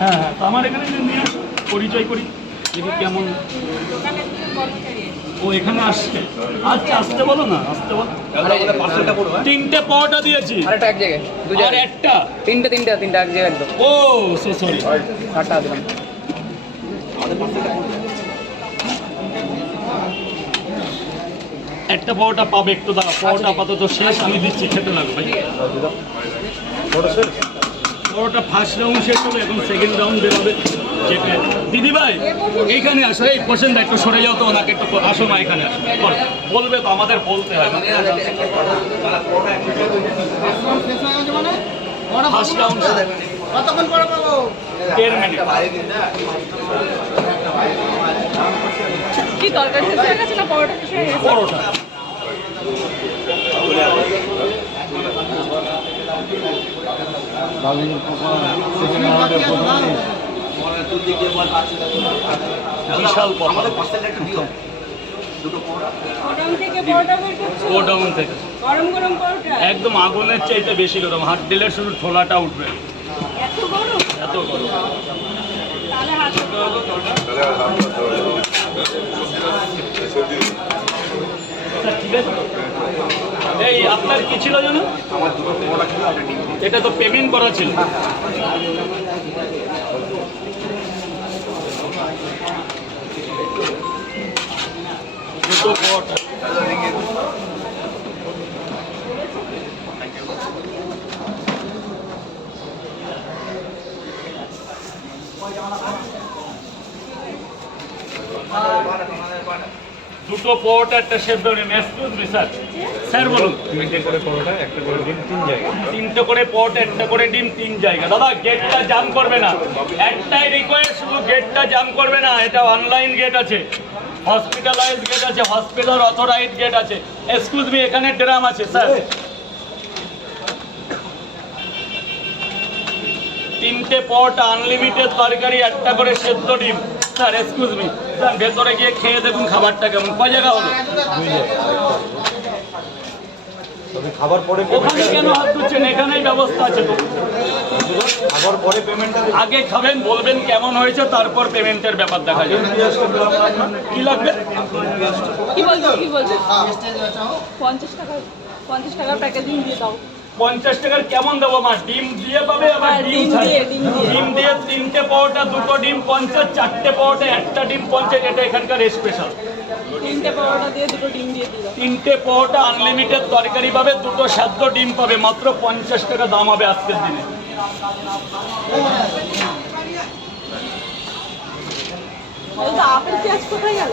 হ্যাঁ হ্যাঁ, তো আমার এখানে নিয়ে আসো, পরিচয় করি দেখি কেমন। ও এখানে আসছে, আচ্ছা আসতে বলো না, আসতে বলো। তিনটে পাওয়াটা দিয়েছি, আরেকটা এক জায়গায় আর একটা তিনটে এক জায়গায় একদম। ও সো সরি, 60 টাকা দিলাম। একটা পাওয়াটা পাবে, একটু দাঁড়া, পাওয়াটা আপাতত শেষ, আমি দিচ্ছি, খেতে লাগবে ভাই। পাওয়াটা ফার্স্ট রাউন্ড শেষ হবে, এখন সেকেন্ড রাউন্ড বেরোবে। দিদি ভাই এইখানে আসো, এই পোর্শনটা একটু সরে যাও তো, ওনাকে একটু আসো না, এখানে আসো, বলবে তো, আমাদের বলতে হয়। ফার্স্ট রাউন্ড কতক্ষণ পরে পাবো? 10 মিনিট। কি তরকারি শেষ হয়ে গেছে না পরোটা শেষ হয়ে গেছে? পরোটা বিশাল পরোটা, গোডাউন থেকে পরোটা বের করছো? গোডাউন থেকে গরম গরম পরোটা? একদম আগুনের চাইতে বেশি গরম, হাত দিলে শুধু ঠোলাটা উঠবে, এত গরম? এত গরম। তাহলে হাত আচ্ছা, ঠিক আছে। এই আপনার কি ছিল যেন? এটা তো পেমেন্ট করা ছিল। দুটো পরোটা। দুটো পরোটা, একটা শেফ ডাউনি। এক্সকিউজ মি স্যার, স্যার বলুন। তিনটে করে পরোটা, একটা করে ডিম, 3 জায়গায়। তিনটে করে পরোটা, একটা করে ডিম, 3 জায়গা। দাদা গেটটা জাম করবে না, একটাই রিকোয়েস্ট, শুধু গেটটা জাম করবে না। এটা অনলাইন গেট আছে, হসপিটালাইজ গেট আছে, হসপিটাল অথরাইজ গেট আছে। এক্সকিউজ মি, এখানে ড্রাম আছে স্যার। তিনটে পরোটা, আনলিমিটেড তরকারি, একটা করে সেদ্ধ ডিম। স্যার এক্সকিউজ মি স্যার, ভেতরে গিয়ে খেয়ে দেখুন খাবারটা কেমন। কয় জায়গা হলো? তবে খাবার পরে ওখানে কেন হাত ধুচ্ছেন? এখানেই ব্যবস্থা আছে তো। খাবার পরে পেমেন্টটা আগে খাবেন, বলবেন কেমন হয়েছে, তারপর পেমেন্টের ব্যাপার দেখা যাবে। কি লাগবে? কি বলছো? কি বলছো? 50 টাকার প্যাকেজিং দিয়ে দাও। 50 টাকার কেমন দেবো মা? ডিম দিয়ে পাবে, আবার হ্যাঁ, ডিম ডিম ছাড়া। দিয়ে, ডিম দিয়ে। ডিম দিয়ে তিনটে পরোটা, দুটো ডিম 50, চারটে পরোটা, একটা ডিম 50। এটা এখানকার স্পেশাল। তিনটে পরোটা দিয়ে দুটো ডিম দিয়ে দিও। তিনটে পরোটা, আনলিমিটেড তরকারি পাবে, দুটো সেদ্ধ ডিম পাবে, মাত্র 50 টাকা দাম হবে আজকের দিনে। আপেল পেঁয়াজ কোথায় গেল?